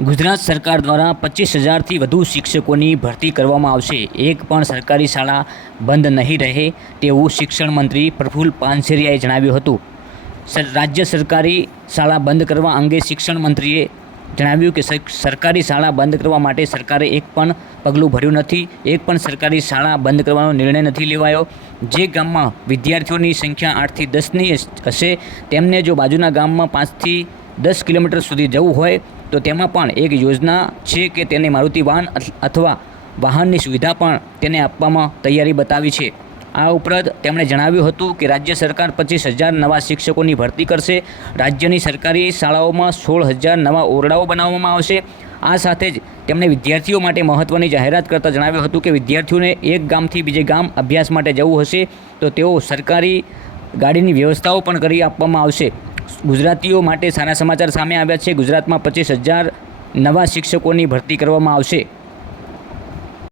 ગુજરાત સરકાર દ્વારા 25,000થી વધુ શિક્ષકોની ભરતી કરવામાં આવશે. એક પણ સરકારી શાળા બંધ નહીં રહે તેવું શિક્ષણ મંત્રી પ્રફુલ્લ પાનસેરિયાએ જણાવ્યું હતું. રાજ્ય સરકારી શાળા બંધ કરવા અંગે શિક્ષણ મંત્રીએ જણાવ્યું કે સરકારી શાળા બંધ કરવા માટે સરકારે એક પણ પગલું ભર્યું નથી. એક પણ સરકારી શાળા બંધ કરવાનો નિર્ણય નથી લેવાયો. જે ગામમાં વિદ્યાર્થીઓની સંખ્યા 8થી 10ની હશે તેમને જો બાજુના ગામમાં 5થી 10 કિલોમીટર સુધી જવું હોય તો તેમાં પણ એક યોજના છે કે તેને મારુતિ વાન અથવા વાહનની સુવિધા પણ તેને આપવામાં તૈયારી બતાવી છે. આ ઉપરાંત તેમણે જણાવ્યું હતું કે રાજ્ય સરકાર 25,000 નવા શિક્ષકોની ભરતી કરશે. રાજ્યની સરકારી શાળાઓમાં 16,000 નવા ઓરડાઓ બનાવવામાં આવશે. આ સાથે જ તેમણે વિદ્યાર્થીઓ માટે મહત્ત્વની જાહેરાત કરતાં જણાવ્યું હતું કે વિદ્યાર્થીઓને એક ગામથી બીજે ગામ અભ્યાસ માટે જવું હશે તો તેઓ સરકારી ગાડીની વ્યવસ્થાઓ પણ કરી આપવામાં આવશે. ગુજરાતીઓ માટે સારા સમાચાર સામે આવ્યા છે. ગુજરાતમાં 25,000 નવા શિક્ષકોની ભરતી કરવામાં આવશે.